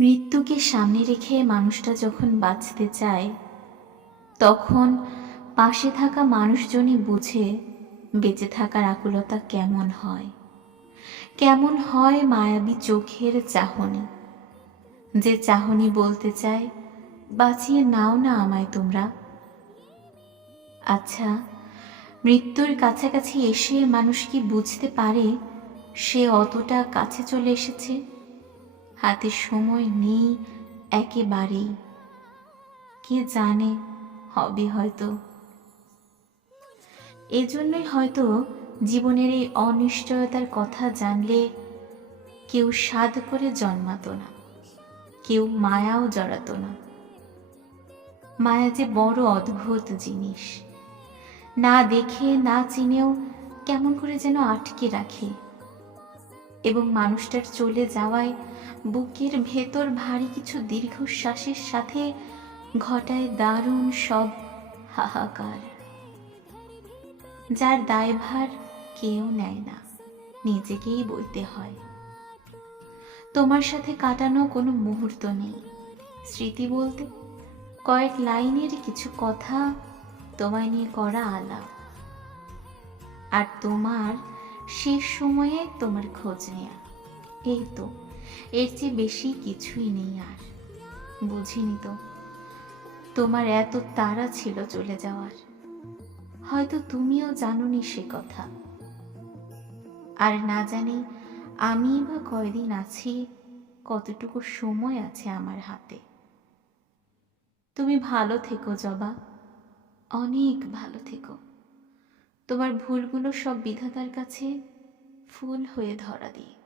মৃত্যুকে সামনে রেখে মানুষটা যখন বাঁচতে চায়, তখন পাশে থাকা মানুষজনই বুঝে বেঁচে থাকার আকুলতা কেমন হয়। কেমন হয় মায়াবী চোখের চাহনি। যে চাহনি বলতে চায়, বাঁচিয়ে নাও না আমায় তোমরা। আচ্ছা মৃত্যুর কাছাকাছি এসে মানুষ কি বুঝতে পারে সে অতটা কাছে চলে এসেছে? হাতে সময় নেই একেবারেই। কে জানে হবে হয়তো। এজন্যই হয়তো জীবনের এই অনিশ্চয়তার কথা জানলে কেউ স্বাদ করে জন্মাতো না, কেউ মায়াও জড়াতো না। মায়া যে বড় অদ্ভুত জিনিস। না দেখে, না চিনেও কেমন করে যেন আটকে রাখে। এবং মানুষটার চলে যাওয়ায় বুকের ভেতর ভারী কিছু দীর্ঘশ্বাসের সাথে ঘটায় দারুণ সব হাহাকার। যার দায়ভার কেউ নেয় না, নিজেকেই বইতে হয়। তোমার সাথে কাটানো কোনো মুহূর্ত নেই। স্মৃতি বলতে, কয়েক লাইনের কিছু কথা তোমায় নিয়ে করা আলাপ। আর তোমার শেষ সময়ে তোমার খোঁজ নেয়া। এই তো, এর চেয়ে বেশি কিছুই নেই আর। বুঝিনি তো, তোমার এত তাড়া ছিল চলে যাওয়ার। হয়তো তুমিও জানোনি সে কথা। আর না জানি আমি বা কয়দিন আছি, কতটুকু সময় আছে আমার হাতে। তুমি ভালো থেকো জবা, অনেক ভালো থেকো। তোমার ভুলগুলো সব বিধাতার কাছে ফুল হয়ে ধরা দিই।